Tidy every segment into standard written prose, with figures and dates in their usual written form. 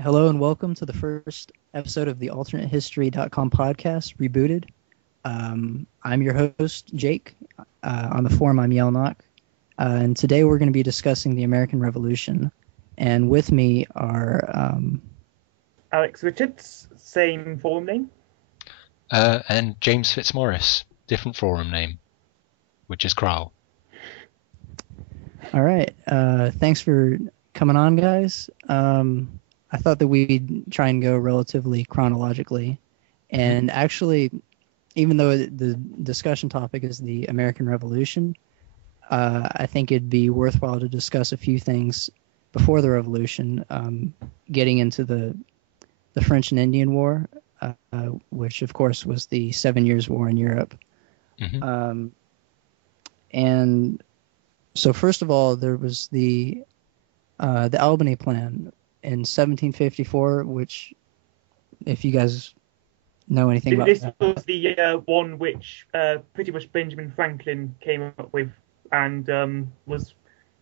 Hello and welcome to the first episode of the AlternateHistory.com podcast, Rebooted. I'm your host, Jake. On the forum, I'm Yelnock. And today we're going to be discussing the American Revolution. And with me are... Alex Richards, same forum name. And James Fitzmaurice, different forum name, which is Kral. All right. Thanks for coming on, guys. I thought that we'd try and go relatively chronologically. And actually, even though the discussion topic is the American Revolution, I think it'd be worthwhile to discuss a few things before the Revolution, getting into the French and Indian War, which, of course, was the 7 Years' War in Europe. Mm-hmm. And so, first of all, there was the Albany Plan in 1754, which, if you guys know anything about This that. was the one which pretty much Benjamin Franklin came up with and was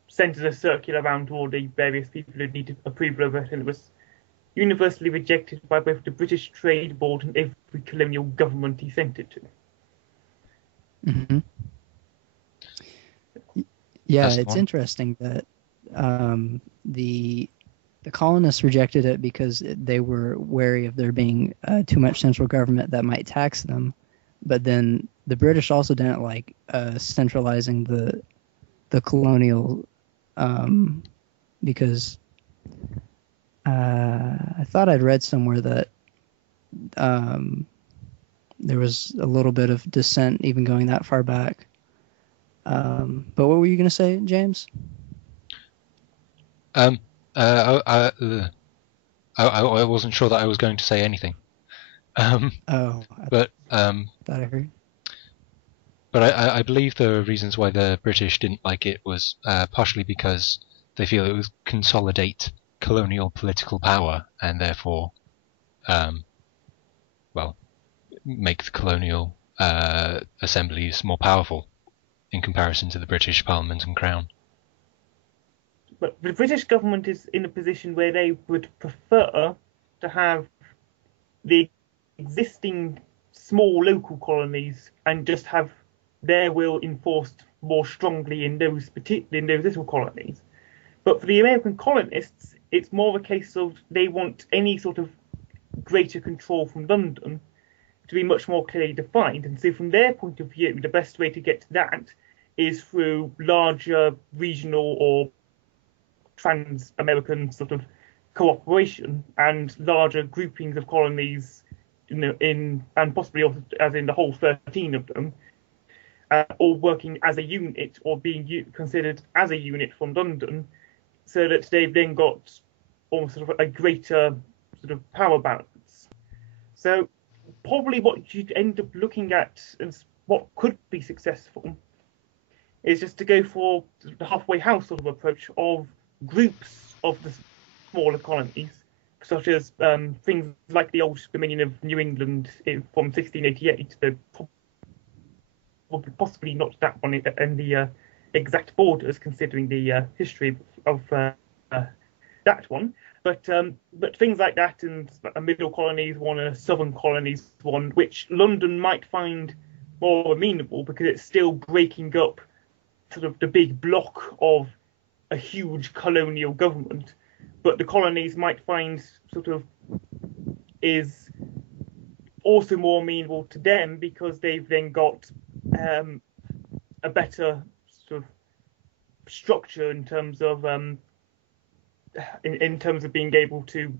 sent as a circular around to all the various people who needed approval of it, and it was universally rejected by both the British Trade Board and every colonial government he sent it to. Mm-hmm. Yeah, That's the it's one. interesting that the colonists rejected it because they were wary of there being too much central government that might tax them. But then the British also didn't like centralizing the colonial because I thought I'd read somewhere that there was a little bit of dissent even going that far back. But what were you going to say, James? I wasn't sure that I was going to say anything. I But thought I heard. But I believe the reasons why the British didn't like it was partially because they feel it would consolidate colonial political power and therefore, make the colonial assemblies more powerful in comparison to the British Parliament and Crown. But the British government is in a position where they would prefer to have the existing small local colonies and just have their will enforced more strongly in those little colonies. But for the American colonists, it's more of a case of they want any sort of greater control from London to be much more clearly defined. And so from their point of view, the best way to get to that is through larger regional or trans-American sort of cooperation and larger groupings of colonies and possibly also as in the whole 13 of them, all working as a unit or being considered as a unit from London, so that they've then got almost sort of a greater sort of power balance. So probably what you'd end up looking at as what could be successful is just to go for the halfway house sort of approach of groups of the smaller colonies, such as things like the Old Dominion of New England from 1688, the possibly not that one and the exact borders, considering the history of that one. But things like that, and a middle colonies one and a southern colonies one, which London might find more amenable because it's still breaking up sort of the big block of a huge colonial government, but the colonies might find sort of is also more amenable to them because they've then got a better sort of structure in terms of in terms of being able to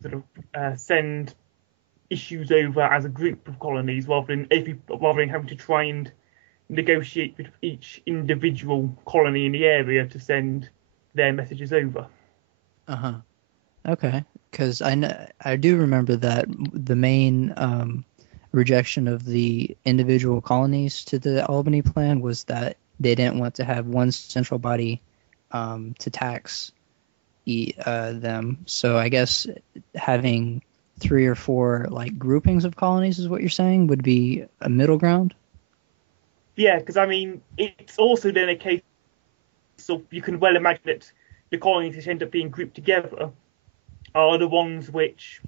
sort of send issues over as a group of colonies rather than having to try and negotiate with each individual colony in the area to send their messages over. Okay, because I do remember that the main rejection of the individual colonies to the Albany Plan was that they didn't want to have one central body to tax them. So I guess having 3 or 4 like groupings of colonies is what you're saying would be a middle ground. Yeah, because I mean, it's also then a case of you can well imagine that the colonies just end up being grouped together are the ones which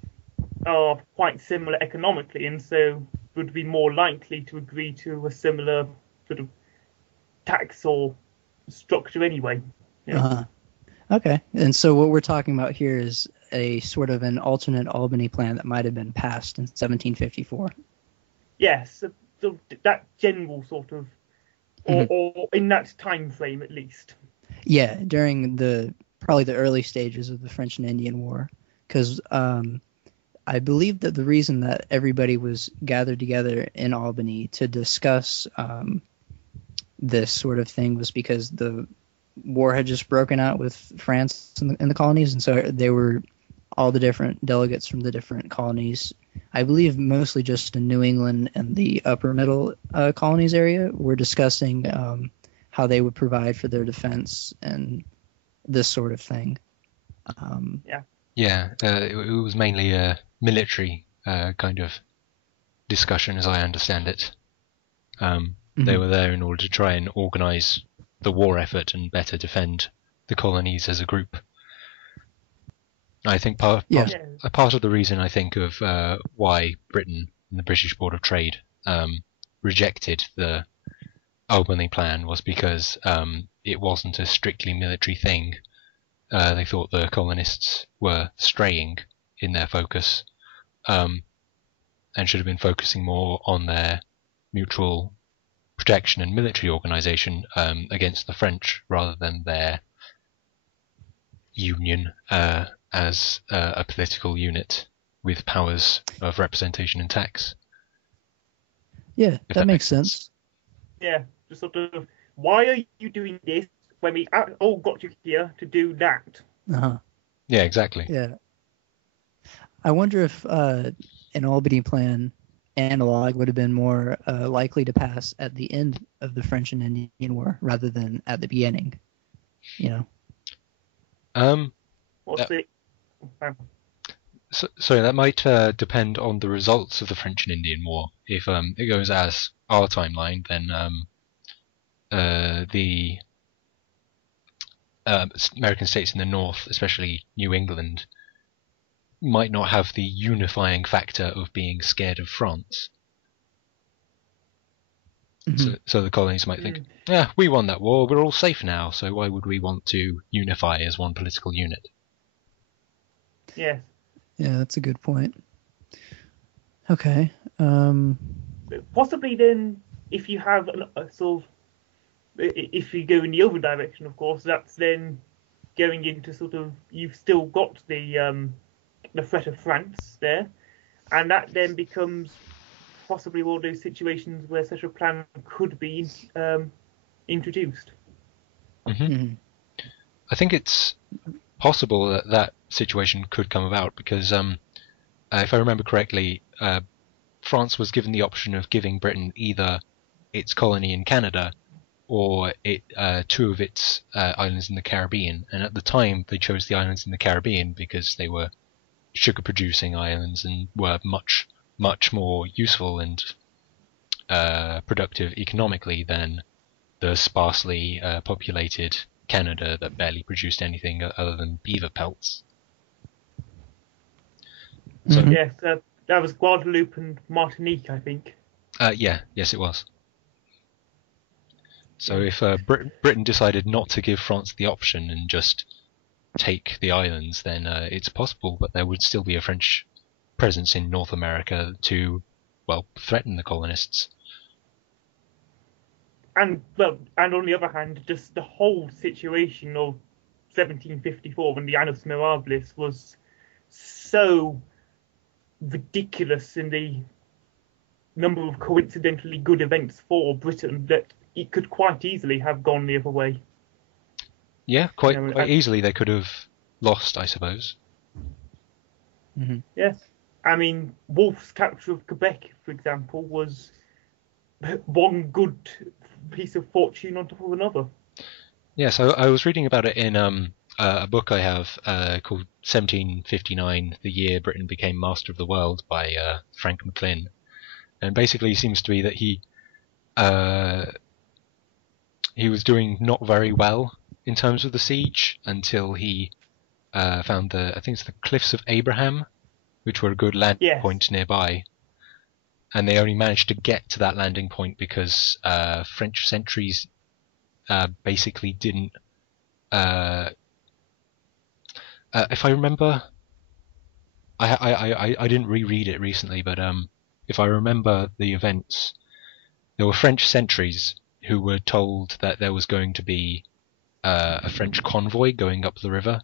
are quite similar economically, and so would be more likely to agree to a similar sort of tax or structure anyway. Yeah. Uh-huh. Okay. And so what we're talking about here is a sort of an alternate Albany plan that might have been passed in 1754. Yes, so that general sort of, Mhm. or in that time frame at least. Yeah, during probably the early stages of the French and Indian War, because I believe that the reason that everybody was gathered together in Albany to discuss this sort of thing was because the war had just broken out with France in the colonies, and so they were all the different delegates from the different colonies. I believe mostly just in New England and the upper middle colonies area were discussing how they would provide for their defense and this sort of thing. Yeah, it was mainly a military kind of discussion, as I understand it. They were there in order to try and organise the war effort and better defend the colonies as a group. I think part of the reason I think of why Britain and the British Board of Trade rejected the Albany plan was because it wasn't a strictly military thing. They thought the colonists were straying in their focus and should have been focusing more on their mutual protection and military organisation against the French rather than their union as a political unit with powers of representation and tax. Yeah, that makes sense. Yeah, just sort of, why are you doing this when we all got you here to do that? Uh-huh. Yeah, exactly. Yeah. I wonder if an Albany plan analog would have been more likely to pass at the end of the French and Indian War rather than at the beginning. So that might depend on the results of the French and Indian War. If it goes as our timeline, then the American states in the north, especially New England, might not have the unifying factor of being scared of France. Mm-hmm. So the colonies might think, yeah, we won that war, we're all safe now, so why would we want to unify as one political unit? Yeah. Yeah, that's a good point. Okay. Possibly then, if you have a sort of, if you go in the other direction, of course, that's then going into sort of, you've still got the threat of France there, and that then becomes possibly one of those situations where such a plan could be introduced. Mm-hmm. I think it's possible that that situation could come about because, if I remember correctly, France was given the option of giving Britain either its colony in Canada or two of its islands in the Caribbean, and at the time they chose the islands in the Caribbean because they were sugar-producing islands and were much, much more useful and productive economically than the sparsely populated Canada that barely produced anything other than beaver pelts. So, yes, that was Guadeloupe and Martinique, I think. Yes, it was. So if Britain decided not to give France the option and just take the islands, then it's possible that there would still be a French presence in North America to, well, threaten the colonists. And on the other hand, just the whole situation of 1754 when the Annus Mirabilis was so ridiculous in the number of coincidentally good events for Britain that it could quite easily have gone the other way. Yeah, quite easily they could have lost, I suppose. Mm-hmm. Yes. I mean, Wolfe's capture of Quebec, for example, was one good piece of fortune on top of another. Yeah, so I was reading about it in a book I have called 1759, The Year Britain Became Master of the World by Frank McLynn. And basically it seems to be that he was doing not very well in terms of the siege until he found I think it's the Cliffs of Abraham, which were a good landing Yes. point nearby. And they only managed to get to that landing point because French sentries basically didn't. If I remember, I didn't reread it recently, but if I remember the events, there were French sentries who were told that there was going to be a French convoy going up the river,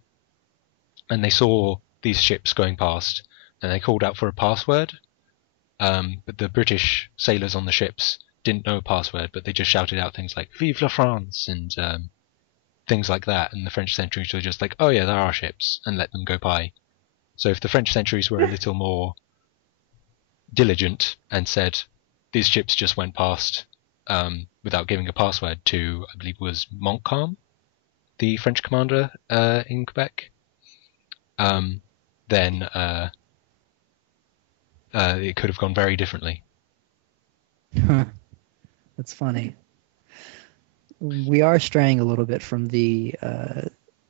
and they saw these ships going past, and they called out for a password. But the British sailors on the ships didn't know a password, but they just shouted out things like "Vive la France" and things like that, and the French sentries were just like, "Oh yeah, there are ships," and let them go by. So if the French sentries were a little more diligent and said, "These ships just went past," without giving a password to, I believe it was Montcalm, the French commander in Quebec, then it could have gone very differently. That's funny. We are straying a little bit from the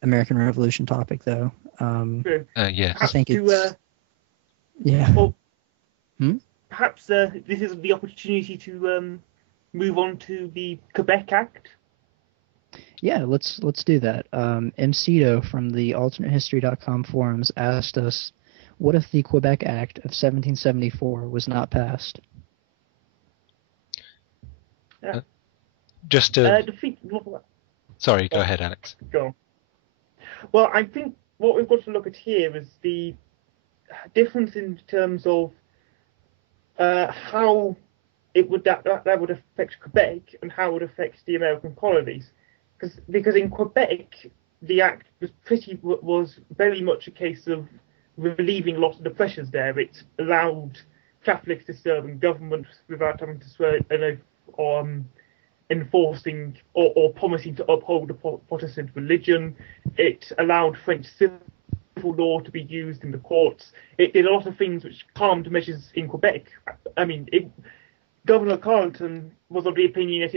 American Revolution topic, though. Yes. I think to, it's... yeah. Well, perhaps this is the opportunity to move on to the Quebec Act. Yeah, let's do that. MCito from the AlternateHistory.com forums asked us, what if the Quebec Act of 1774 was not passed? Just to... Sorry, go ahead, Alex. Go. Well, I think what we've got to look at here is the difference in terms of how it would that would affect Quebec and how it would affect the American colonies, because in Quebec the act was very much a case of relieving a lot of the pressures there. It allowed Catholics to serve in government without having to swear an oath on enforcing or promising to uphold the Protestant religion. It allowed French civil law to be used in the courts. It did a lot of things which calmed measures in Quebec. I mean, Governor Carleton was of the opinion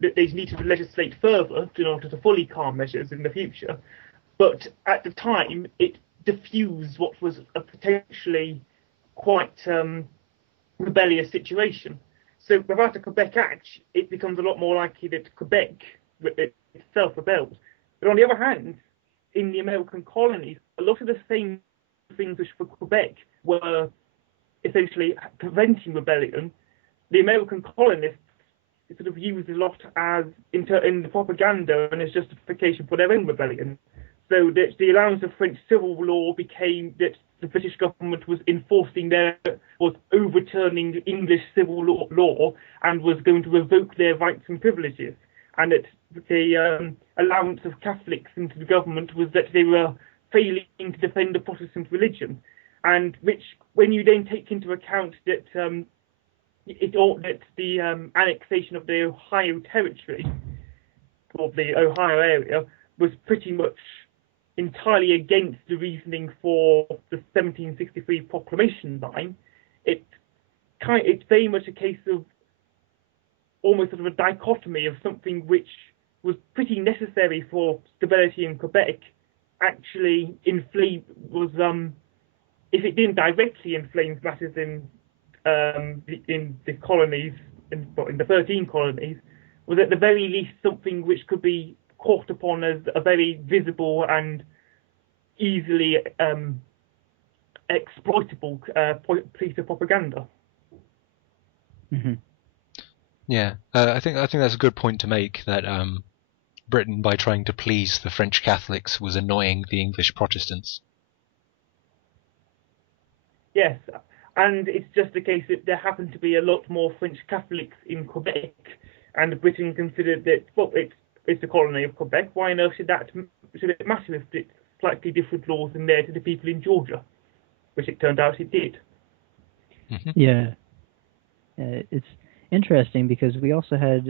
that they needed to legislate further in order to fully calm measures in the future. But at the time, it diffused what was a potentially quite rebellious situation. So without a Quebec Act, it becomes a lot more likely that Quebec itself rebelled. But on the other hand, in the American colonies, a lot of the same things which for Quebec were essentially preventing rebellion, the American colonists sort of used a lot as in the propaganda and as justification for their own rebellion. So that the allowance of French civil law became that the British government was overturning English civil law and was going to revoke their rights and privileges. And that the allowance of Catholics into the government was that they were failing to defend the Protestant religion. And which, when you then take into account that the annexation of the Ohio territory, or the Ohio area, was pretty much entirely against the reasoning for the 1763 proclamation line, it's very much a case of almost sort of a dichotomy of something which was pretty necessary for stability in Quebec actually if it didn't directly inflame matters in the colonies, in the 13 colonies, was at the very least something which could be caught upon as a very visible and easily exploitable piece of propaganda. Mm-hmm. Yeah, I think that's a good point to make, that Britain, by trying to please the French Catholics, was annoying the English Protestants. Yes, and it's just the case that there happened to be a lot more French Catholics in Quebec, and Britain considered that, well, it's the colony of Quebec. Why on earth should it matter if it's slightly different laws in there to the people in Georgia? Which it turned out it did. Mm-hmm. Yeah. It's interesting because we also had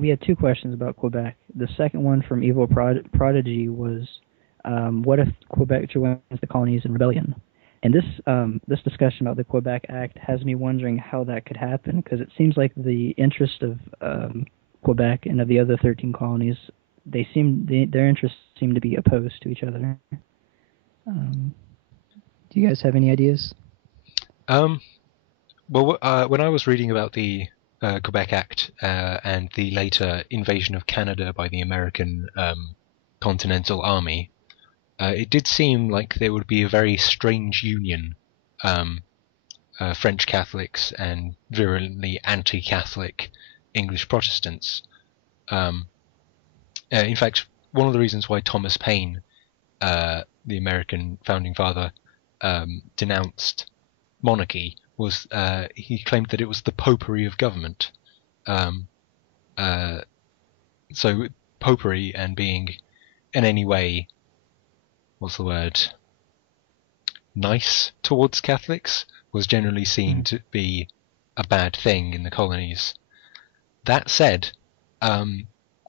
we had two questions about Quebec. The second one from Evil Prodigy was, what if Quebec joins the colonies in rebellion? And this discussion about the Quebec Act has me wondering how that could happen, because it seems like the interest of Quebec and of the other 13 colonies, their interests seem to be opposed to each other. Do you guys have any ideas? Well, when I was reading about the Quebec Act and the later invasion of Canada by the American Continental Army, it did seem like there would be a very strange union, French Catholics and virulently anti-Catholic English Protestants. In fact, one of the reasons why Thomas Paine, the American founding father, denounced monarchy was he claimed that it was the popery of government. So popery and being in any way, what's the word, nice towards Catholics was generally seen to be a bad thing in the colonies. That said,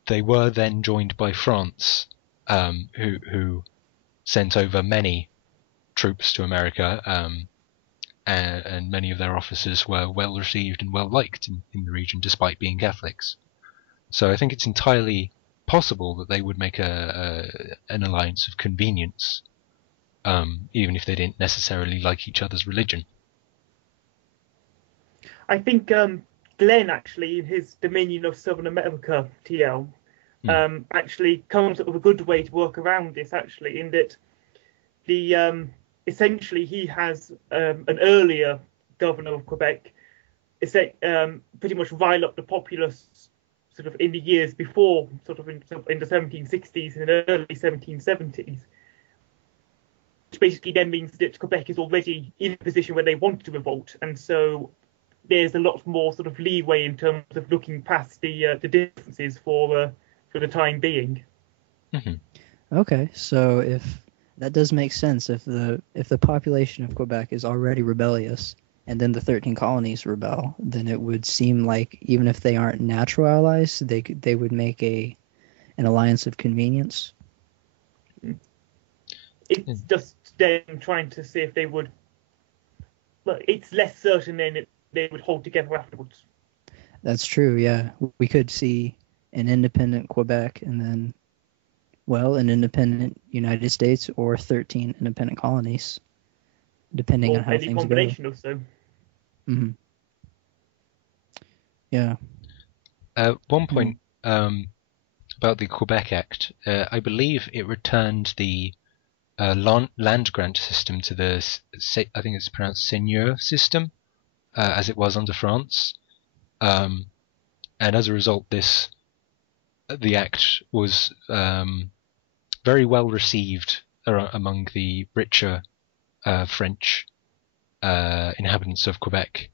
they were then joined by France, who sent over many troops to America, and many of their officers were well received and well liked in the region despite being Catholics. So I think it's entirely possible that they would make an alliance of convenience, even if they didn't necessarily like each other's religion. I think Glenn, actually, in his Dominion of Southern America TL, actually comes up with a good way to work around this, actually, in that the essentially he has an earlier governor of Quebec pretty much rile up the populace sort of in the years before, sort of in the 1760s and early 1770s, which basically then means that Quebec is already in a position where they want to revolt, and so there's a lot more sort of leeway in terms of looking past the differences for the time being. Mm-hmm. Okay, so if that does make sense, if the population of Quebec is already rebellious, and then the 13 colonies rebel, then it would seem like even if they aren't natural allies, they would make an alliance of convenience. It's just them trying to see if they would. But it's less certain then that they would hold together afterwards. That's true. Yeah, we could see an independent Quebec and then, well, an independent United States or 13 independent colonies, depending or on how any things combination go. of so. Mm-hmm. Yeah. One point about the Quebec Act, I believe it returned the land grant system to the, I think it's pronounced seigneur system, as it was under France. And as a result, the act was very well received among the richer French inhabitants of Quebec,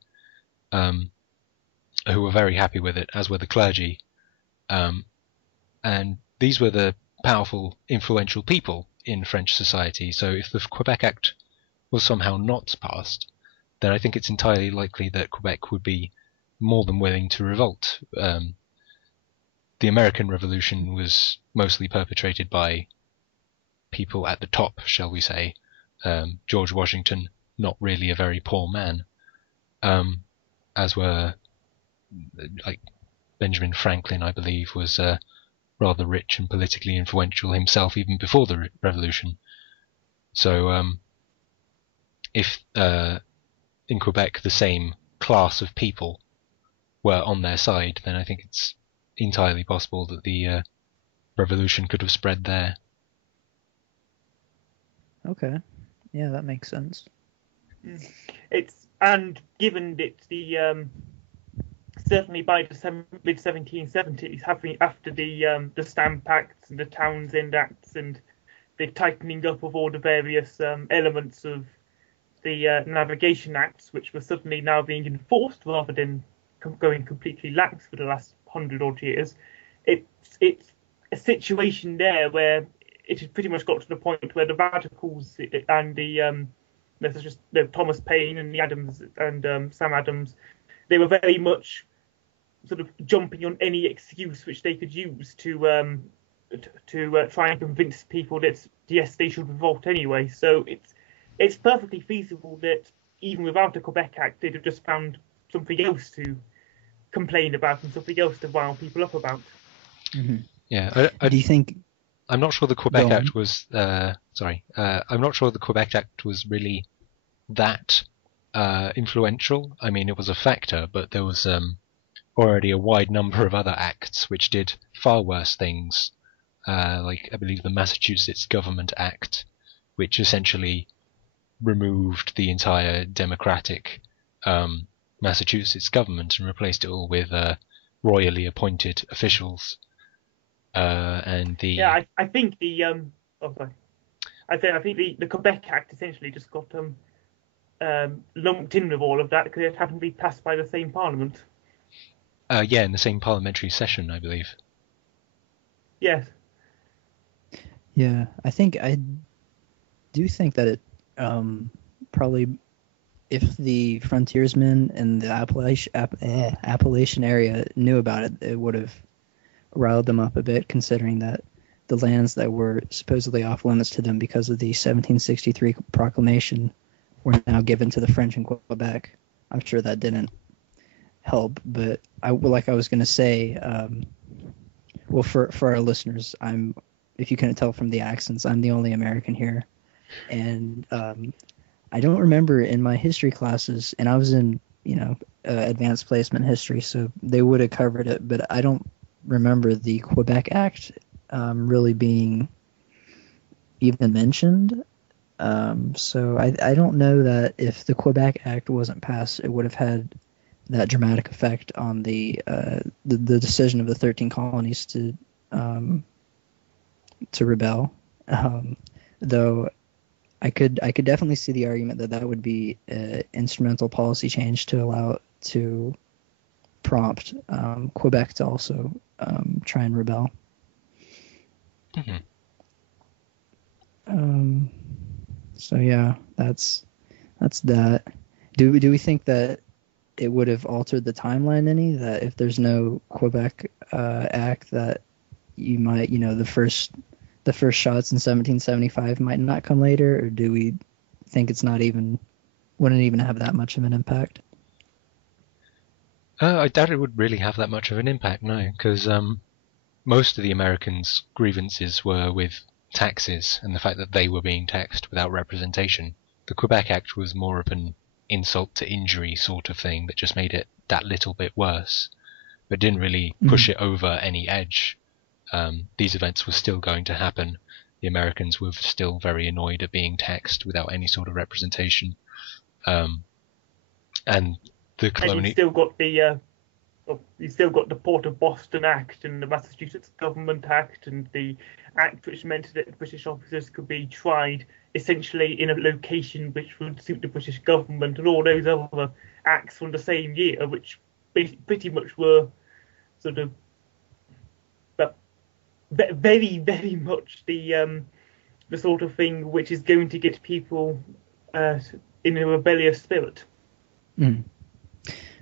who were very happy with it, as were the clergy. And these were the powerful, influential people in French society. So if the Quebec Act was somehow not passed, then I think it's entirely likely that Quebec would be more than willing to revolt. The American Revolution was mostly perpetrated by people at the top, shall we say. George Washington, not really a very poor man, as were like Benjamin Franklin, I believe, was rather rich and politically influential himself even before the revolution. So if in Quebec the same class of people were on their side, then I think it's entirely possible that the revolution could have spread there. Okay. Yeah, that makes sense. And given that the certainly by the mid 1770s, after the Stamp Acts and the Townshend Acts and the tightening up of all the various elements of the Navigation Acts, which were suddenly now being enforced rather than going completely lax for the last 100 odd years, it's a situation there where it had pretty much got to the point where the radicals and the Thomas Paine and the Adams and Sam Adams, they were very much sort of jumping on any excuse which they could use to try and convince people that yes, they should revolt anyway. So it's perfectly feasible that even without the Quebec Act, they'd have just found something else to complain about and something else to rile people up about. Mm-hmm. Yeah. Do you think? I'm not sure the Quebec Go on. Act was. I'm not sure the Quebec Act was really that influential. I mean, it was a factor, but there was already a wide number of other acts which did far worse things. Like I believe the Massachusetts Government Act, which essentially removed the entire democratic Massachusetts government and replaced it all with royally appointed officials. And the I think the oh sorry, I think the Quebec Act essentially just got lumped in with all of that because it happened to be passed by the same Parliament. in the same parliamentary session, I believe. Yes. Yeah, I do think that it probably, if the frontiersmen in the Appalachian area knew about it, it would have riled them up a bit, considering that the lands that were supposedly off limits to them because of the 1763 proclamation were now given to the French in Quebec. I'm sure that didn't help, but like I was going to say, well, for our listeners, if you couldn't tell from the accents, I'm the only American here, and I don't remember in my history classes, and I was in advanced placement history, so they would have covered it, but I don't remember the Quebec Act really being even mentioned. So I don't know that if the Quebec Act wasn't passed, it would have had that dramatic effect on the decision of the 13 colonies to rebel. Though I could definitely see the argument that would be an instrumental policy change to prompt Quebec to also try and rebel. Mm-hmm. So yeah, that's that. Do we think that it would have altered the timeline any? That if there's no Quebec Act, that you might, the first shots in 1775 might not come later, or do we think wouldn't even have that much of an impact? I doubt it would really have that much of an impact, no, because most of the Americans' grievances were with taxes and the fact that they were being taxed without representation. The Quebec Act was more of an insult to injury sort of thing that just made it that little bit worse, but didn't really push it over any edge. These events were still going to happen. The Americans were still very annoyed at being taxed without any sort of representation. And the And you still got the Port of Boston Act and the Massachusetts Government Act and the Act which meant that British officers could be tried essentially in a location which would suit the British government, and all those other acts from the same year, which pretty much were sort of very, very much the sort of thing which is going to get people in a rebellious spirit. All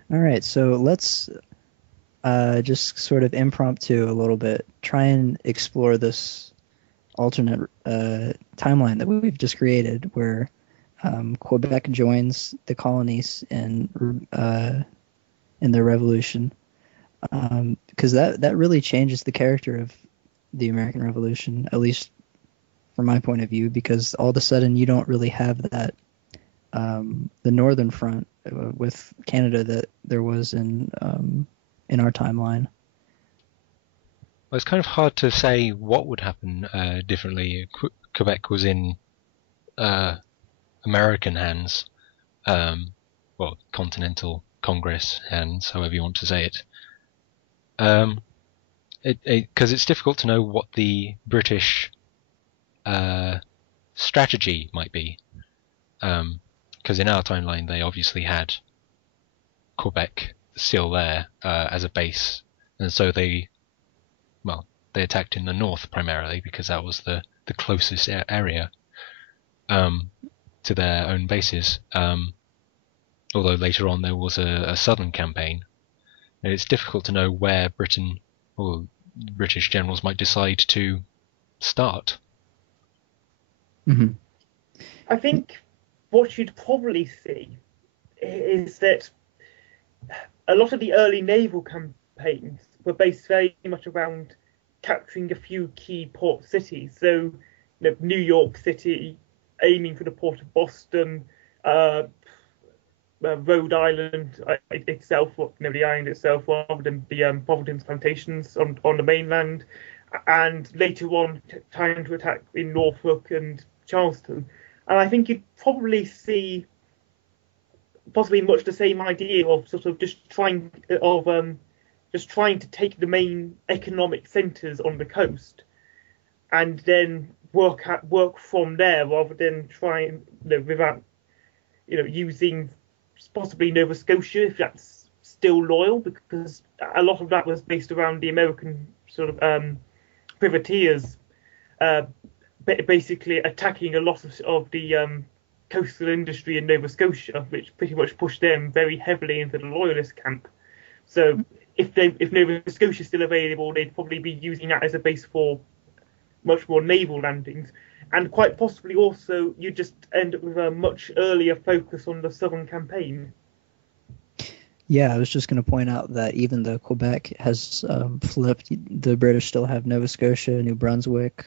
right, so let's just sort of impromptu a little bit, try and explore this alternate timeline that we've just created, where Quebec joins the colonies in their revolution, because that really changes the character of the American Revolution, at least from my point of view, because all of a sudden you don't really have that the northern front with Canada that there was in our timeline. Well, it's kind of hard to say what would happen differently. Quebec was in American hands, Continental Congress hands, however you want to say it. Because it's difficult to know what the British strategy might be. Because in our timeline they obviously had Quebec still there as a base, and so they attacked in the north primarily because that was the closest area to their own bases. Although later on there was a southern campaign. And it's difficult to know where Britain or British generals might decide to start. Mm-hmm. I think what you'd probably see is that a lot of the early naval campaigns were based very much around capturing a few key port cities. So, New York City, aiming for the port of Boston, uh, Rhode Island itself, the island itself, rather than the Providence plantations on the mainland, and later on trying to attack in Norfolk and Charleston. And I think you'd probably see possibly much the same idea of sort of just trying to take the main economic centres on the coast, and then work from there, rather than trying without using possibly Nova Scotia, if that's still loyal, because a lot of that was based around the American sort of privateers, basically attacking a lot of the coastal industry in Nova Scotia, which pretty much pushed them very heavily into the loyalist camp. So if Nova Scotia is still available, they'd probably be using that as a base for much more naval landings. And quite possibly also you just end up with a much earlier focus on the southern campaign. Yeah, I was just going to point out that even though Quebec has flipped, the British still have Nova Scotia, New Brunswick,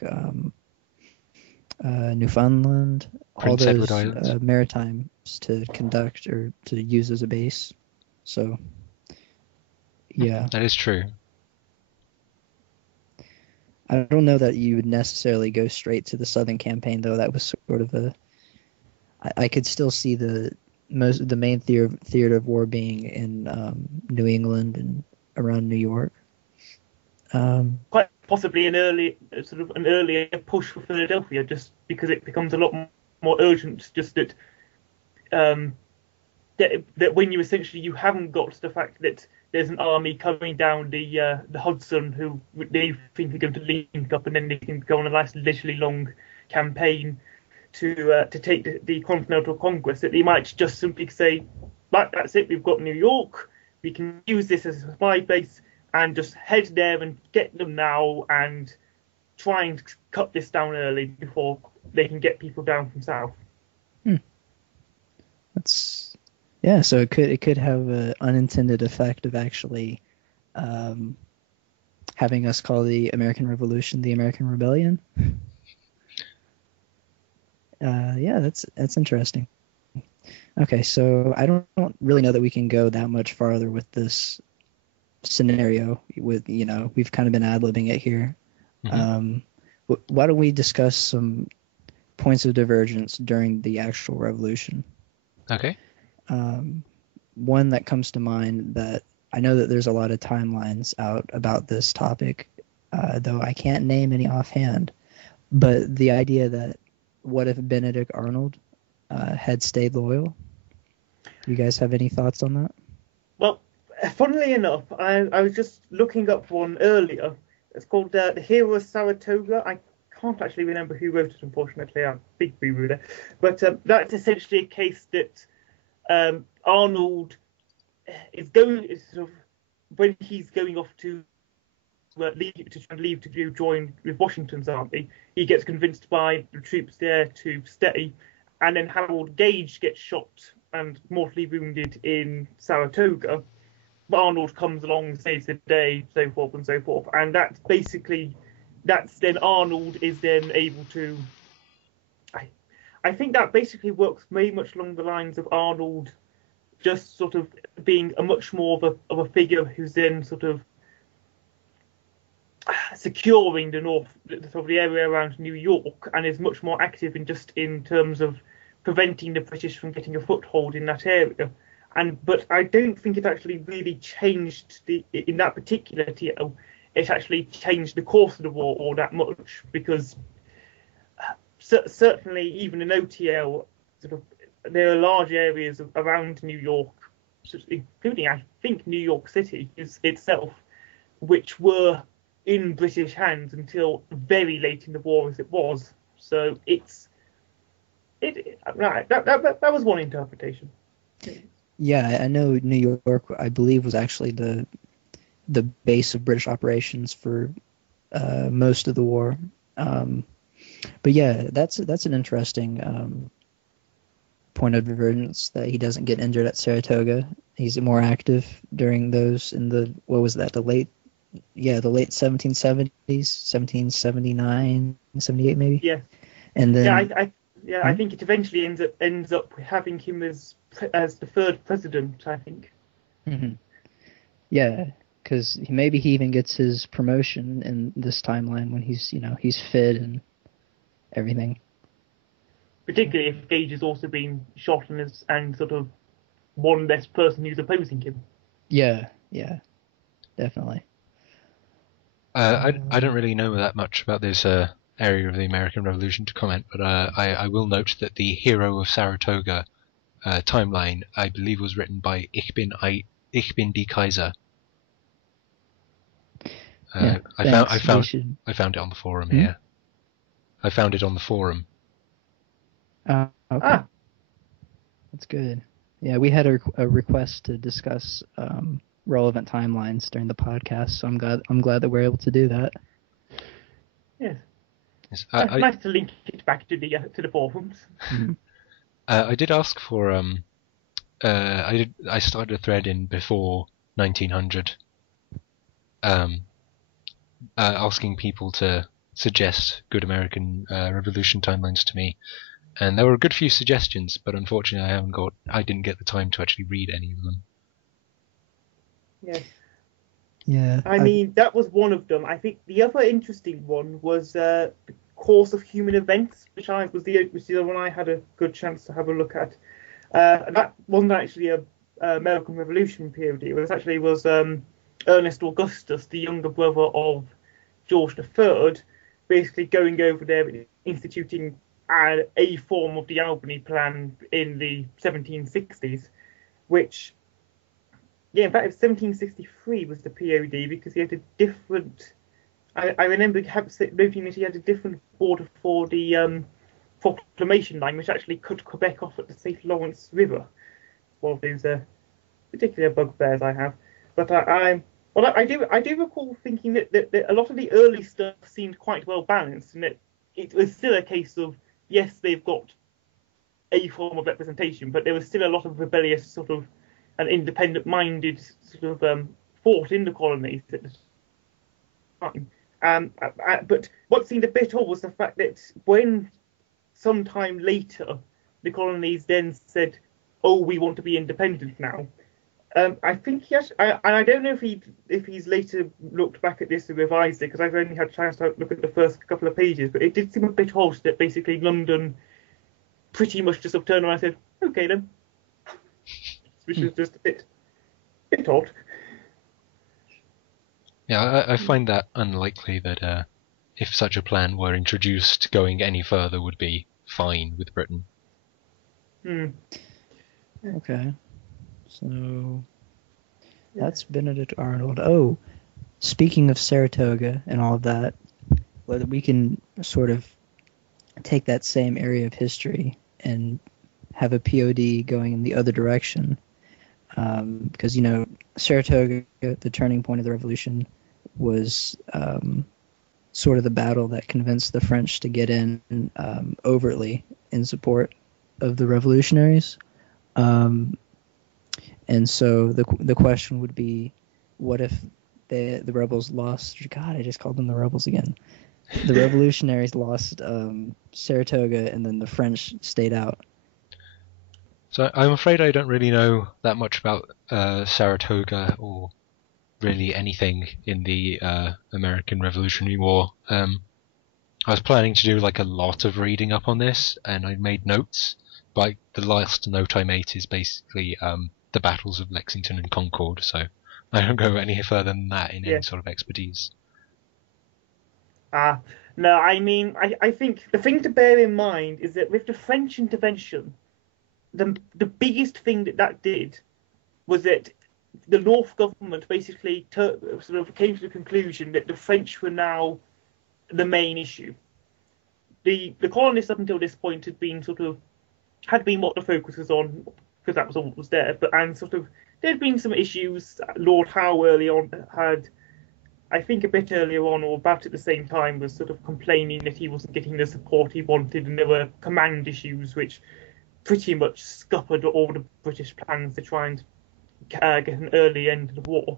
Newfoundland, Prince all Edward those Islands. maritimes to conduct or to use as a base. So, yeah. That is true. I don't know that you would necessarily go straight to the Southern campaign, though. That was sort of I could still see the main theater of war being in New England and around New York. Quite possibly an earlier push for Philadelphia, just because it becomes a lot more urgent. Just that that when you haven't got the fact that there's an army coming down the Hudson who they think are going to link up, and then they can go on a nice, literally long campaign to take the Continental Congress. That they might just simply say, right, that's it, we've got New York, we can use this as a supply base, and just head there and get them now, and try and cut this down early before they can get people down from south. So it could have an unintended effect of actually having us call the American Revolution the American Rebellion. That's interesting. Okay, so I don't really know that we can go that much farther with this scenario. We've kind of been ad-libbing it here. Mm-hmm. Why don't we discuss some points of divergence during the actual revolution? Okay. One that comes to mind, that I know that there's a lot of timelines out about this topic, though I can't name any offhand, but the idea that what if Benedict Arnold had stayed loyal? Do you guys have any thoughts on that? Well, funnily enough, I was just looking up one earlier. It's called The Hero of Saratoga. I can't actually remember who wrote it, unfortunately. I'm a big boo there. But that's essentially a case that Arnold is when he's going off to leave to join with Washington's army, he gets convinced by the troops there to stay, and then Harold Gage gets shot and mortally wounded in Saratoga. But Arnold comes along, saves the day, so forth and so forth, and that's then Arnold is then able to. I think that basically works very much along the lines of Arnold just sort of being a much more of a figure who's then sort of securing the area around New York, and is much more active in terms of preventing the British from getting a foothold in that area. But I don't think it actually really changed in that particular TL. It actually changed the course of the war all that much, because certainly even in OTL, there are large areas around New York, including I think New York City itself, which were in British hands until very late in the war, as it was. So that was one interpretation. Yeah, I know New York, I believe, was actually the base of British operations for most of the war. But yeah, that's an interesting point of divergence, that he doesn't get injured at Saratoga. He's more active during those in the late the late 1770s, 1779, 78 maybe. Yeah, And then I think it eventually ends up having him as the third president, I think. Mhm. Yeah, because maybe he even gets his promotion in this timeline when he's fit and everything. Particularly if Gage has also been shot and sort of one less person who's opposing him. Yeah, definitely. I don't really know that much about this area of the American Revolution to comment, but I will note that the Hero of Saratoga timeline, I believe, was written by Ich bin die Kaiser. Yeah, I found it on the forum here. I found it on the forum. Okay. Ah, That's good. Yeah, we had a request to discuss relevant timelines during the podcast, so I'm glad that we're able to do that. yes. Yes, Nice to link it back to the forums. I did ask for I started a thread in before 1900, asking people to suggest good American Revolution timelines to me, and there were a good few suggestions, but unfortunately I didn't get the time to actually read any of them. Yes. Yeah. I mean, that was one of them. I think the other interesting one was the course of human events, which was the one I had a good chance to have a look at. That wasn't actually a American Revolution period. It was Ernest Augustus, the younger brother of George III, basically going over there and instituting a form of the Albany Plan in the 1760s, which, yeah, in fact, 1763 was the POD because he had a different. I remember noting that he had a different border for the proclamation line, which actually cut Quebec off at the St. Lawrence River. One of those particular bugbears I have. But I do recall thinking that a lot of the early stuff seemed quite well balanced, and that it was still a case of, yes, they've got a form of representation, but there was still a lot of rebellious sort of and independent-minded sort of thought in the colonies at the time. But what seemed a bit odd was the fact that when sometime later the colonies then said, "Oh, we want to be independent now." I think he actually, and I don't know if he's later looked back at this and revised it because I've only had a chance to look at the first couple of pages, but it did seem a bit odd that basically London pretty much just turned around and said, "Okay then," which is just a bit odd. Yeah, I find that unlikely that if such a plan were introduced, going any further would be fine with Britain. Okay. So that's Benedict Arnold. Oh, speaking of Saratoga and all of that, whether we can sort of take that same area of history and have a POD going in the other direction. Because, Saratoga, the turning point of the revolution, was sort of the battle that convinced the French to get in overtly in support of the revolutionaries. And so the question would be, what if the rebels lost? God, I just called them the rebels again. The revolutionaries lost Saratoga, and then the French stayed out. So I'm afraid I don't really know that much about Saratoga or really anything in the American Revolutionary War. I was planning to do like a lot of reading up on this, and I made notes, but the last note I made is basically the battles of Lexington and Concord, so I don't go any further than that in any sort of expertise. No, I mean, I think the thing to bear in mind is that with the French intervention, the biggest thing that did was that the North government basically sort of came to the conclusion that the French were now the main issue. The colonists up until this point had been what the focus was on because that was all that was there. And there'd been some issues. Lord Howe early on had, I think a bit earlier on or about at the same time, was sort of complaining that he wasn't getting the support he wanted, and there were command issues which pretty much scuppered all the British plans to try and get an early end to the war.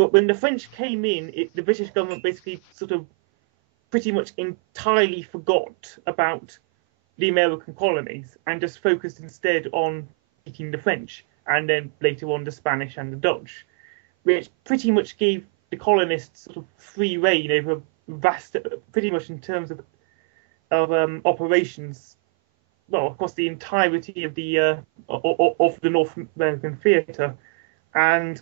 But when the French came in, the British government basically sort of pretty much entirely forgot about the American colonies and just focused instead on beating the French and then later on the Spanish and the Dutch, which pretty much gave the colonists sort of free reign over vast, pretty much in terms of operations, well, across the entirety of the North American theatre, and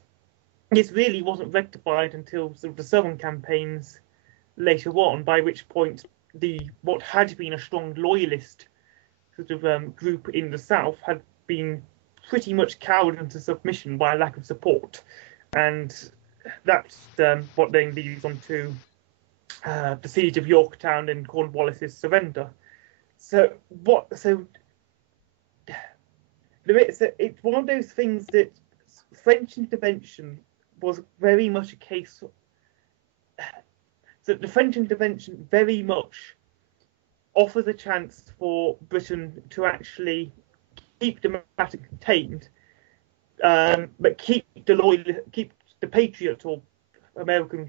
this really wasn't rectified until sort of the Southern campaigns later on, by which point what had been a strong loyalist sort of group in the South had been pretty much cowed into submission by a lack of support, and that's what then leads on to the siege of Yorktown and Cornwallis's surrender. So it's one of those things that French intervention was very much a case of, that the French intervention very much offers a chance for Britain to actually keep diplomatic contained, but keep the Patriot or American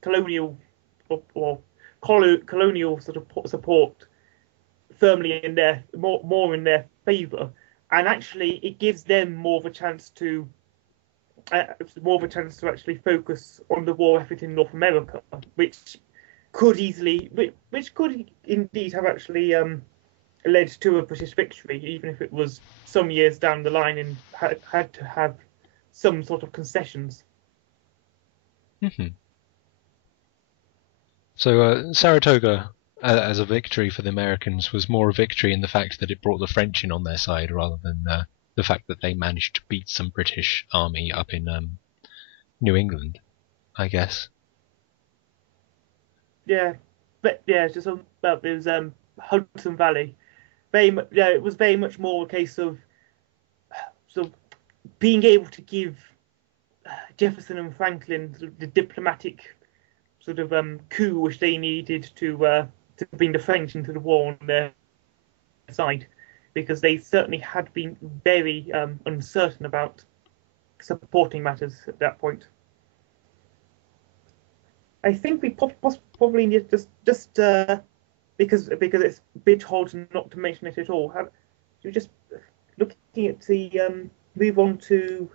colonial or colonial sort of support firmly in their more in their favour, and actually it gives them more of a chance to actually focus on the war effort in North America, which could indeed have actually led to a British victory, even if it was some years down the line and had to have some sort of concessions. Mm-hmm. So Saratoga, as a victory for the Americans, was more a victory in the fact that it brought the French in on their side, rather than the fact that they managed to beat some British army up in New England, I guess. Yeah, but yeah, it's just about there's Hudson Valley. It was very much more a case of sort of being able to give Jefferson and Franklin sort of the diplomatic sort of coup which they needed to bring the French into the war on their side, because they certainly had been very uncertain about supporting matters at that point. I think we probably need just because it's a bit hard not to mention it at all. Just looking at the move on to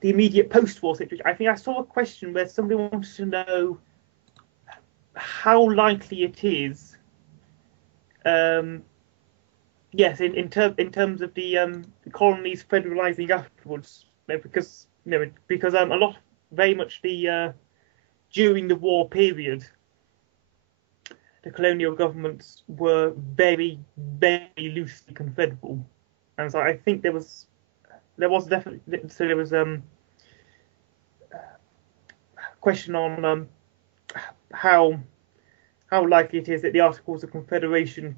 the immediate post-war situation. I think I saw a question where somebody wanted to know how likely it is. Yes, in terms of the colonies federalizing afterwards, because a lot, very much the during the war period, the colonial governments were very, very loosely confederal, and so I think there was a question on how likely it is that the Articles of Confederation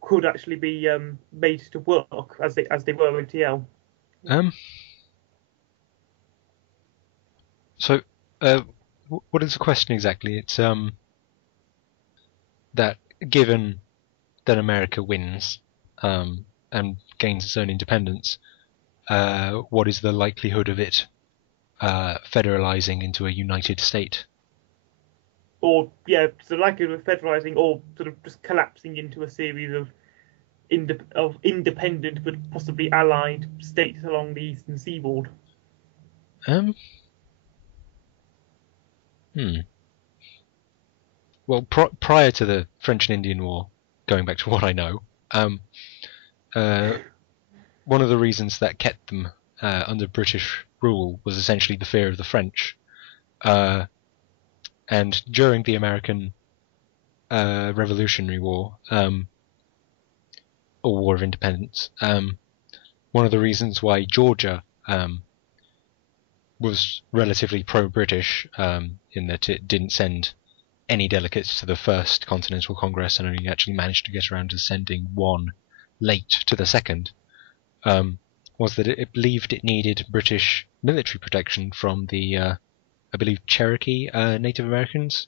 could actually be made to work as they were in TL. So, what is the question exactly? It's that given that America wins and gains its own independence, what is the likelihood of it federalizing into a united state? Or the likelihood of federalizing, or sort of just collapsing into a series of independent but possibly allied states along the eastern seaboard. Well, prior to the French and Indian War, going back to what I know, one of the reasons that kept them under British rule was essentially the fear of the French. And during the American Revolutionary War, or War of Independence, one of the reasons why Georgia was relatively pro-British, in that it didn't send any delegates to the First Continental Congress and only actually managed to get around to sending one late to the second, was that it believed it needed British military protection from the, I believe, Cherokee Native Americans,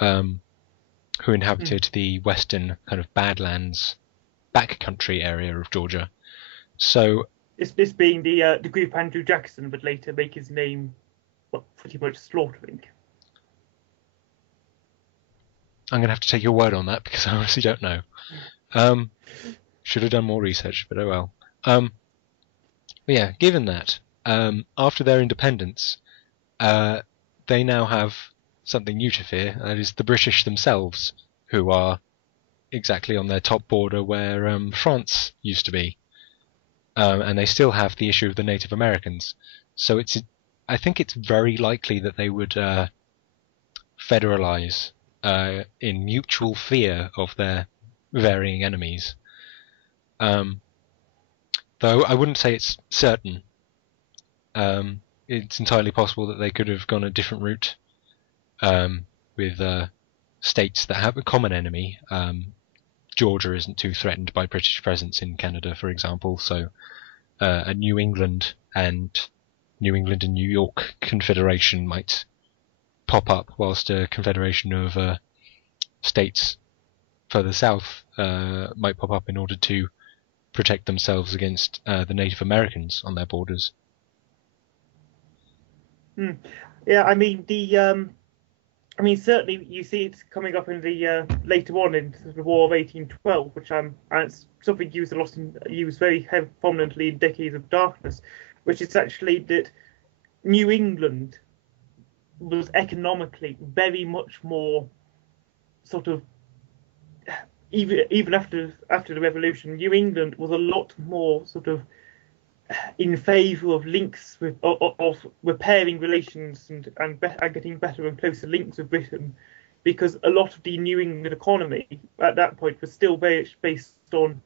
who inhabited the western kind of Badlands backcountry area of Georgia. So this being the group Andrew Jackson would later make his name pretty much slaughtering. I'm going to have to take your word on that because I honestly don't know. Should have done more research, but oh well. But yeah, given that, after their independence, they now have something new to fear. That is the British themselves, who are exactly on their top border where France used to be. And they still have the issue of the Native Americans. So I think it's very likely that they would federalize in mutual fear of their varying enemies. Though I wouldn't say it's certain. It's entirely possible that they could have gone a different route with states that have a common enemy. Georgia isn't too threatened by British presence in Canada, for example, so a New England and New York confederation might pop up, whilst a confederation of states further south might pop up in order to protect themselves against the Native Americans on their borders. Yeah, I mean certainly you see it coming up in the later on in the War of 1812, which and it's something used very prominently in Decades of Darkness, which is actually that New England was economically very much more sort of even after the Revolution, New England was a lot more sort of in favour of links of repairing relations and getting better and closer links with Britain, because a lot of the New England economy at that point was still very much based on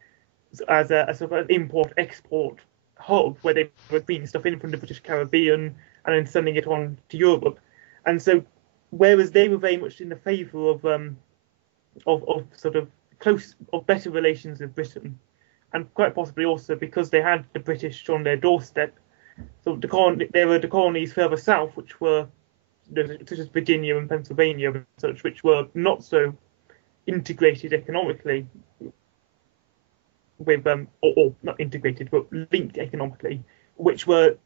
as a sort of an import-export hub, where they were bringing stuff in from the British Caribbean and then sending it on to Europe. And so, whereas they were very much in the favour of sort of better relations with Britain, and quite possibly also because they had the British on their doorstep. So there were the colonies further south, which were such as Virginia and Pennsylvania and such, which were not so integrated economically with or not integrated but linked economically, which were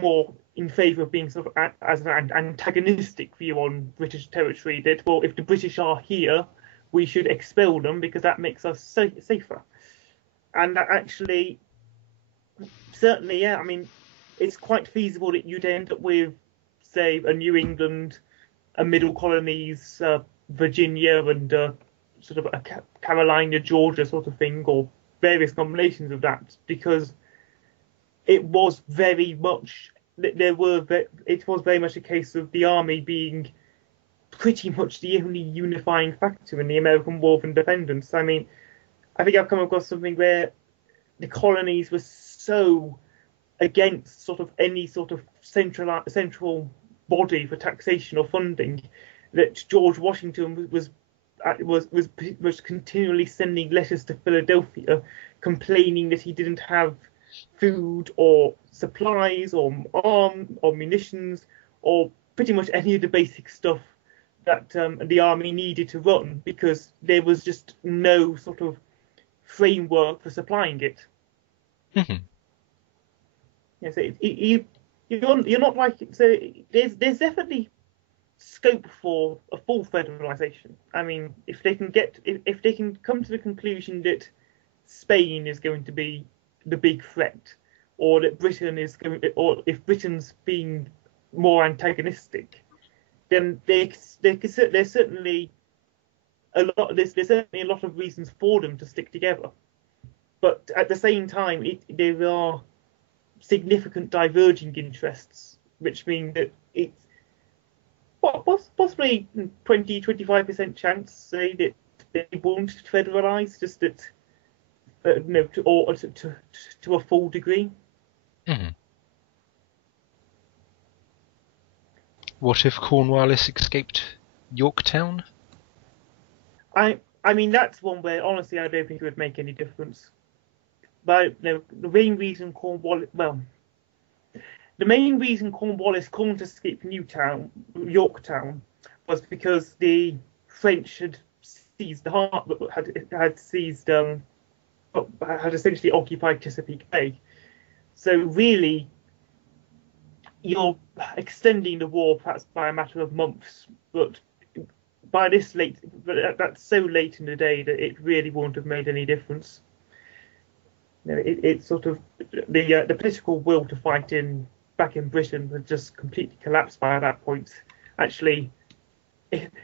more in favour of being sort of as an antagonistic view on British territory, that, well, if the British are here, we should expel them because that makes us safer. And that actually, certainly, yeah, I mean, it's quite feasible that you'd end up with, say, a New England, a Middle Colonies, Virginia, and sort of a Carolina, Georgia sort of thing, or various combinations of that, because it was very much it was very much a case of the army being pretty much the only unifying factor in the American War of Independence. I mean, I think I've come across something where the colonies were so against sort of any sort of central body for taxation or funding that George Washington was continually sending letters to Philadelphia complaining that he didn't have food or supplies or munitions or pretty much any of the basic stuff that the army needed to run, because there was just no sort of framework for supplying it. Mm-hmm. Yeah, so you're not like, so there's definitely scope for a full federalization. I mean, if they can come to the conclusion that Spain is going to be the big threat, or that Britain is going, or if Britain's being more antagonistic, then there's certainly a lot of reasons for them to stick together. But at the same time, there are significant diverging interests, which mean that it's possibly 20-25% chance, say, that they won't federalise, just that to a full degree. Mm-hmm. What if Cornwallis escaped Yorktown? I mean, that's one where honestly I don't think it would make any difference. But the main reason Cornwallis couldn't escape Yorktown, was because the French had seized the harbour, had essentially occupied Chesapeake Bay. So really, you're extending the war perhaps by a matter of months, but that's so late in the day that it really won't have made any difference. It's sort of the political will to fight back in Britain had just completely collapsed by that point. Actually,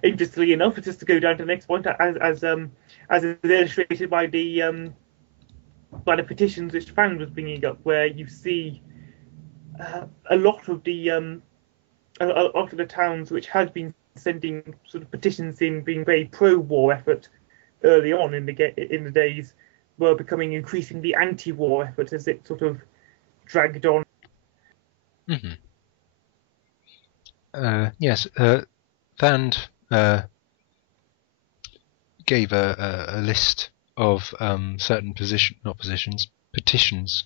interestingly enough, just to go down to the next point, as illustrated by the petitions which Fang was bringing up, where you see a lot of the towns which had been sending sort of petitions in, being very pro-war effort early on in the days, were becoming increasingly anti-war effort as it sort of dragged on. Mm-hmm. Yes, Thand gave a list of certain petitions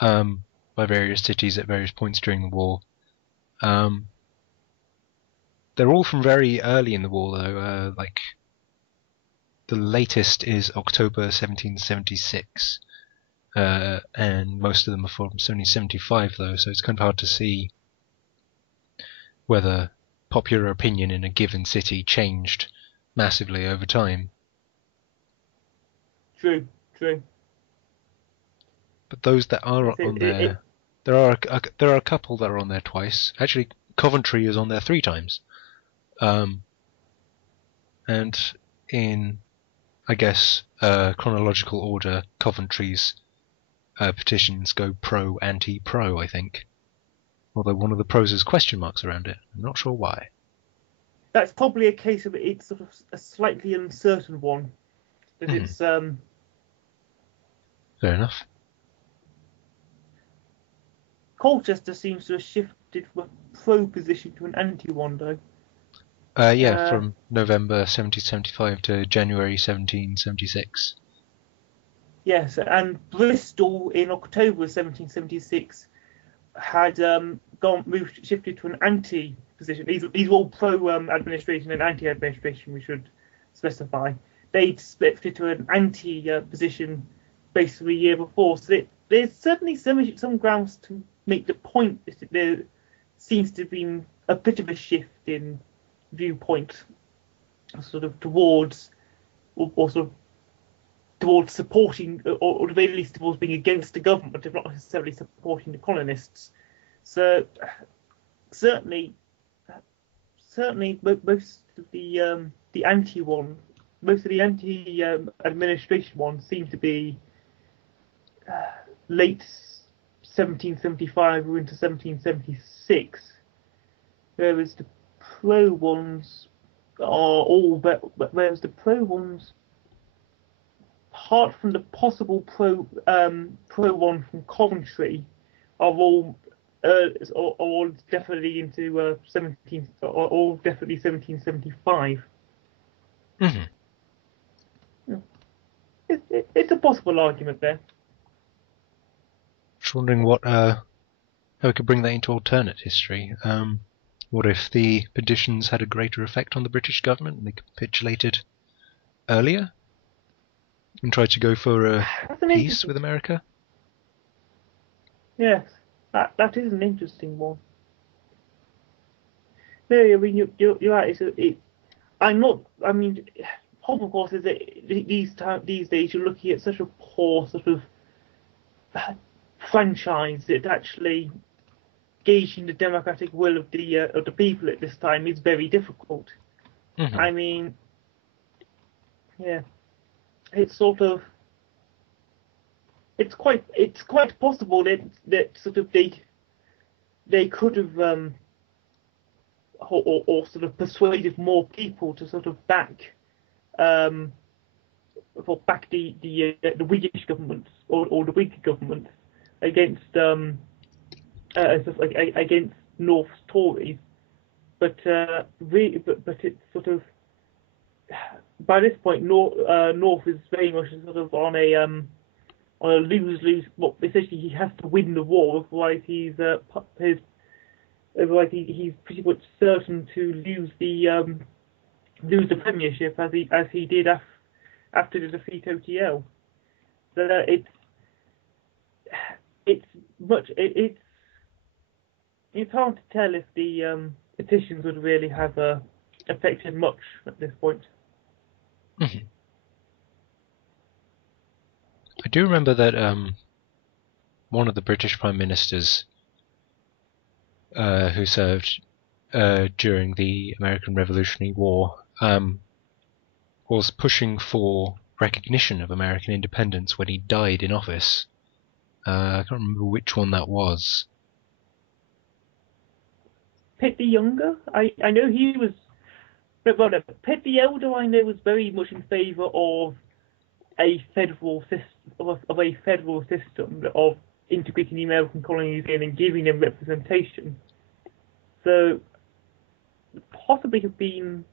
by various cities at various points during the war. They're all from very early in the war, though. Like the latest is October 1776, and most of them are from 1775, though. So it's kind of hard to see whether popular opinion in a given city changed massively over time. True. But those that are on there, there are a couple that are on there twice. Actually, Coventry is on there 3 times. And in, I guess, chronological order, Coventry's petitions go pro, anti-pro, I think. Although one of the pros has question marks around it. I'm not sure why. That's probably a case of it's sort of a slightly uncertain one. That it's Fair enough. Colchester seems to have shifted from a pro position to an anti one, though. From November 1775 to January 1776. Yes, and Bristol in October 1776 had shifted to an anti position. These were all pro administration and anti administration, we should specify. They'd shifted to an anti position basically a year before. So there's certainly some grounds to make the point that there seems to have been a bit of a shift in viewpoint, sort of towards, or sort of towards supporting, or at the very least towards being against the government, if not necessarily supporting the colonists. So certainly most of the anti-administration ones seem to be late 1775 or into 1776, whereas the pro ones are all apart from the possible pro one from Coventry, are all definitely into 1775. Mm-hmm. It's a possible argument there. Just wondering how we could bring that into alternate history. What if the petitions had a greater effect on the British government and they capitulated earlier and tried to go for a peace with America? Yes, that is an interesting one. No, I mean you're right. Problem of course is that these days you're looking at such a poor sort of franchise that actually gauging the democratic will of the people at this time is very difficult. Mm-hmm. I mean, yeah, it's sort of it's quite possible that sort of they could have or sort of persuaded more people to sort of back the Whiggish government or the Whig government against against North's Tories, but it's sort of by this point North is very much sort of on a lose-lose. Well, essentially he has to win the war, otherwise he's pretty much certain to lose the premiership as he did after the defeat OTL. So it's it's hard to tell if the petitions would really have affected much at this point. Mhm. I do remember that one of the British Prime Ministers who served during the American Revolutionary War was pushing for recognition of American independence when he died in office. I can't remember which one that was. Pitt the Younger, I know he was. Well, no, Pitt the Elder, I know, was very much in favour of a federal system of integrating the American colonies in and giving them representation. So possibly have been.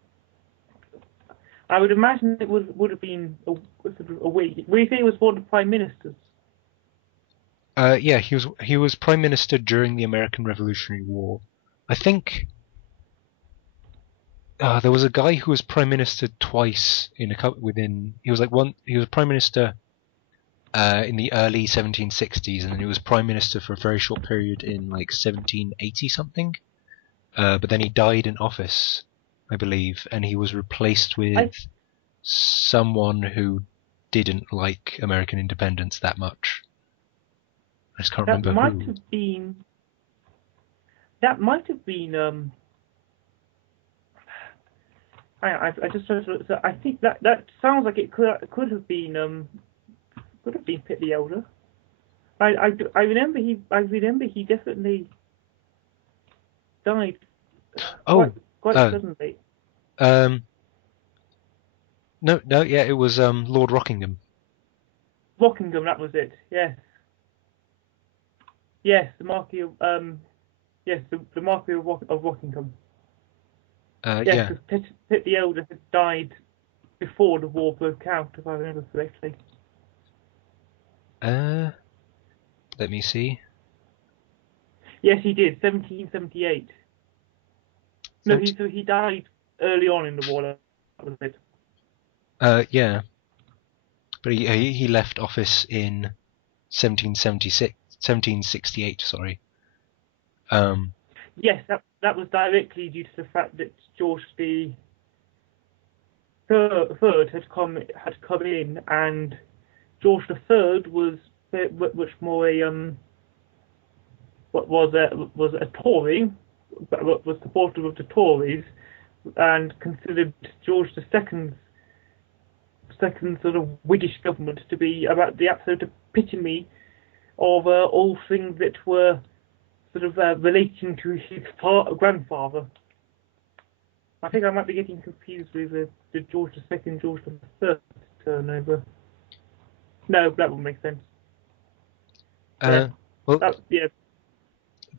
I would imagine it would have been a week. Would you think it was one of the prime ministers? Yeah, he was Prime Minister during the American Revolutionary War. I think there was a guy who was Prime Minister twice in he was Prime Minister in the early 1760s, and then he was Prime Minister for a very short period in like 1780 something. But then he died in office, I believe, and he was replaced with someone who didn't like American independence that much. I just can't remember who. That might have been. I just so I think that sounds like it could have been Pitt the Elder. I remember he definitely died. Quite suddenly. No, yeah, it was Lord Rockingham. Rockingham, that was it. Yes, the Marquis of the Marquis of Rockingham. Yes, because Pitt the Elder had died before the war broke out, if I remember correctly. Let me see. Yes, he did. 1778. No, he died early on in the war. That was it. Yeah, but he left office in 1768. Sorry. Yes, that was directly due to the fact that George the Third had come in, and George the Third was much more was a Tory, but was supportive of the Tories, and considered George the Second sort of Whiggish government to be about the absolute epitome of all things that were sort of relating to his grandfather. I think I might be getting confused with the George II, George III turnover. No, that would make sense.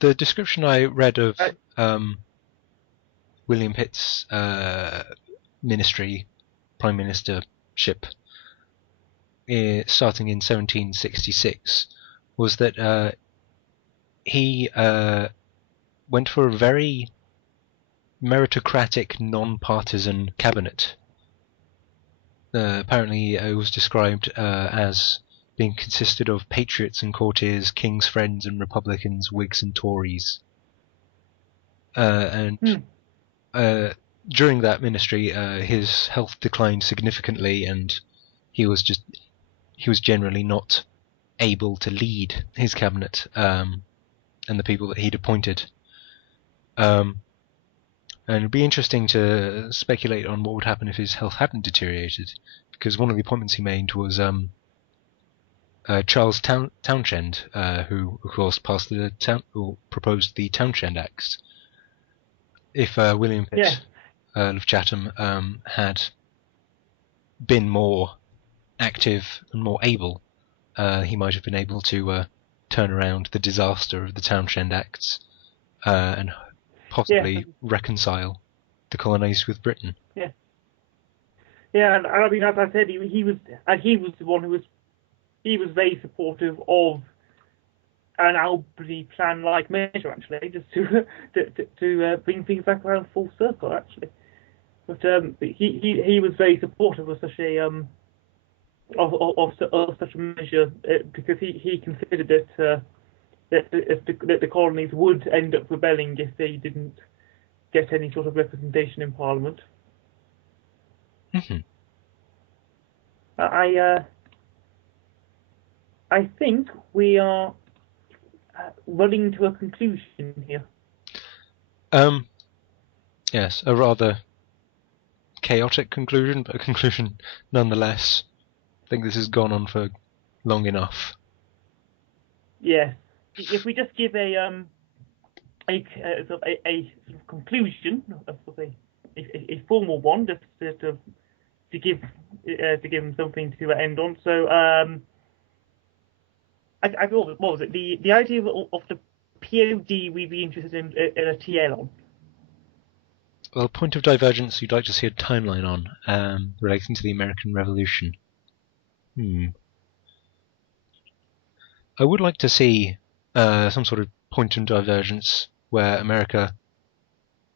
The description I read of William Pitt's prime ministership, starting in 1766, was that he went for a very meritocratic, non-partisan cabinet. Apparently, it was described as being consisted of patriots and courtiers, king's friends and republicans, Whigs and Tories. During that ministry, his health declined significantly, and he was generally not able to lead his cabinet and the people that he'd appointed. And it'd be interesting to speculate on what would happen if his health hadn't deteriorated, because one of the appointments he made was Charles Townshend, who of course proposed the Townshend Acts. If William Pitt, Earl of Chatham, had been more active and more able, he might have been able to turn around the disaster of the Townshend Acts and possibly reconcile the colonies with Britain. And I mean, as I said, he was the one who was very supportive of an Albany plan-like measure, actually, just to bring things back around full circle, actually. But he was very supportive of such a of such a measure because he considered it that the colonies would end up rebelling if they didn't get any sort of representation in Parliament. Mm-hmm. I think we are running to a conclusion here. Yes, a rather chaotic conclusion, but a conclusion nonetheless. I think this has gone on for long enough. Yes. If we just give a sort of conclusion, a formal one, just to give them something to end on. So I what was it? The idea of the POD we'd be interested in a TL on. Well, point of divergence you'd like to see a timeline on, relating to the American Revolution. I would like to see some sort of point of divergence where America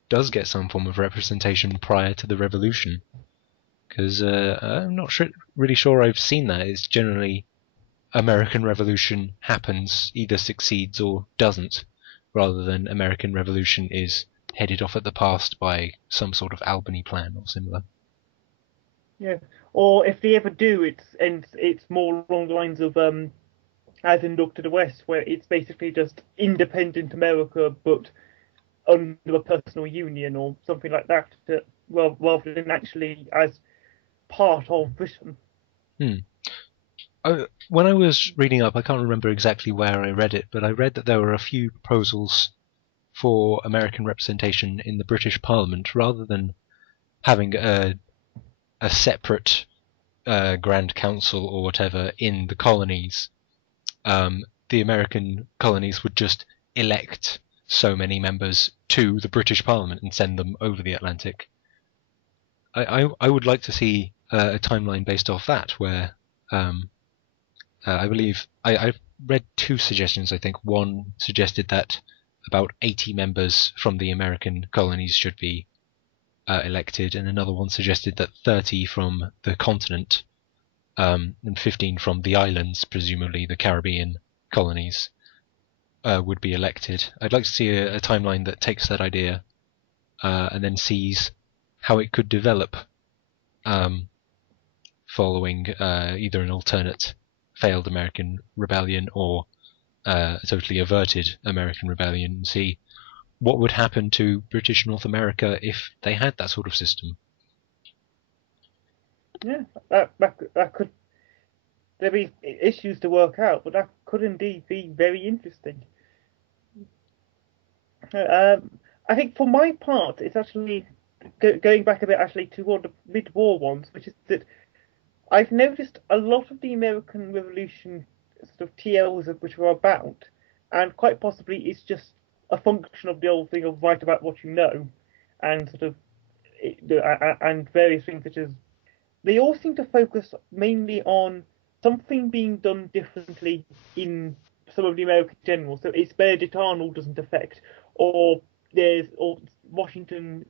does get some form of representation prior to the revolution. Because I'm not really sure I've seen that. It's generally American Revolution happens, either succeeds or doesn't, rather than American Revolution is headed off at the past by some sort of Albany plan or similar. Yeah, or if they ever do, it's more along the lines of as in Look to the West, where it's basically just independent America, but under a personal union or something like that, rather than actually as part of Britain. When I was reading up, I can't remember exactly where I read it, but I read that there were a few proposals for American representation in the British Parliament, rather than having a separate Grand Council or whatever in the colonies. The American colonies would just elect so many members to the British Parliament and send them over the Atlantic. I would like to see a timeline based off that, where I believe I've read two suggestions. I think one suggested that about 80 members from the American colonies should be elected, and another one suggested that 30 from the continent and 15 from the islands, presumably the Caribbean colonies, would be elected. I'd like to see a timeline that takes that idea and then sees how it could develop following either an alternate failed American rebellion or a totally averted American rebellion, and see what would happen to British North America if they had that sort of system. Yeah, that could. There'd be issues to work out, but that could indeed be very interesting. I think for my part, it's actually going back a bit actually toward the mid-war ones, which is that I've noticed a lot of the American Revolution sort of TLs which are about, and quite possibly it's just a function of the old thing of write about what you know, and sort of and various things such as they all seem to focus mainly on something being done differently in some of the American generals. So it's Benedict Arnold doesn't affect, or Washington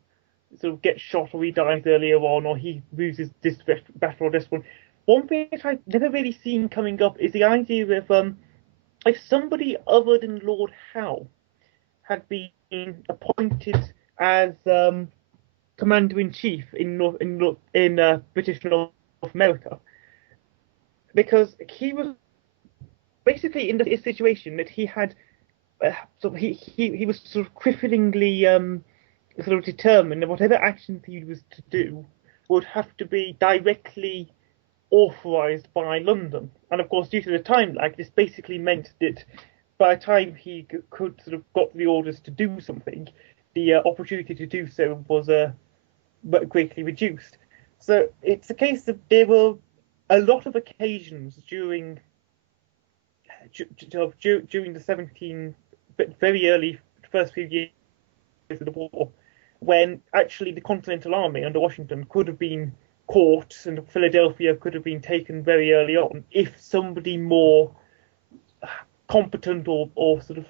sort of gets shot or he dies earlier on, or he loses this battle or this one. One thing that I've never really seen coming up is the idea of if somebody other than Lord Howe had been appointed as commander-in-chief in British North America, because he was basically in the situation that he had, he was sort of cripplingly sort of determined that whatever actions he was to do would have to be directly authorised by London. And of course, due to the time lag, this basically meant that by the time he could sort of got the orders to do something, the opportunity to do so was greatly reduced. So it's a case that there were a lot of occasions during the very early first few years of the war, when actually the Continental Army under Washington could have been caught and Philadelphia could have been taken very early on if somebody more competent or sort of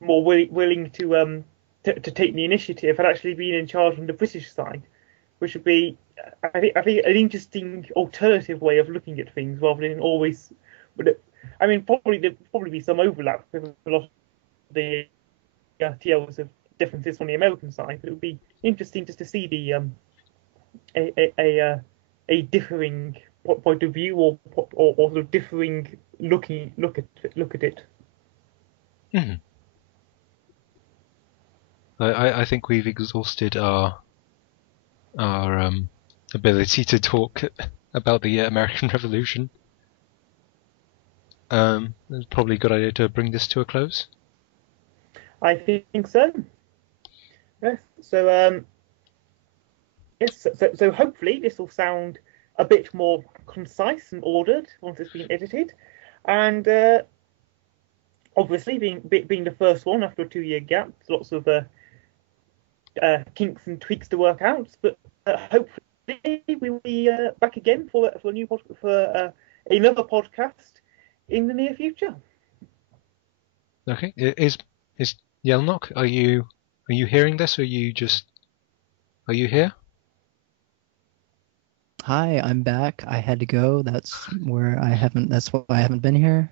more willing to take the initiative had actually been in charge on the British side, which would be, I think an interesting alternative way of looking at things rather than always. But I mean, probably there'd be some overlap with a lot the TLs of differences from the American side. But it would be interesting just to see the a differing point of view or sort of differing look at it. Hmm. I think we've exhausted our ability to talk about the American Revolution. It's probably a good idea to bring this to a close. I think so. Yes. So yes. So hopefully this will sound a bit more concise and ordered once it's been edited, and obviously being the first one after a 2-year gap, lots of kinks and tweaks to work out. But hopefully we will be back again for a new for another podcast in the near future. Okay. Is Yelnok? Are you hearing this, or are you here? Hi, I'm back. I had to go. That's why I haven't been here.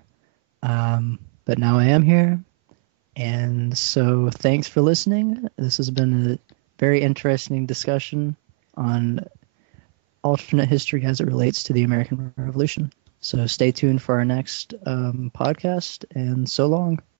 But now I am here. And so thanks for listening. This has been a very interesting discussion on alternate history as it relates to the American Revolution. So stay tuned for our next podcast, and so long.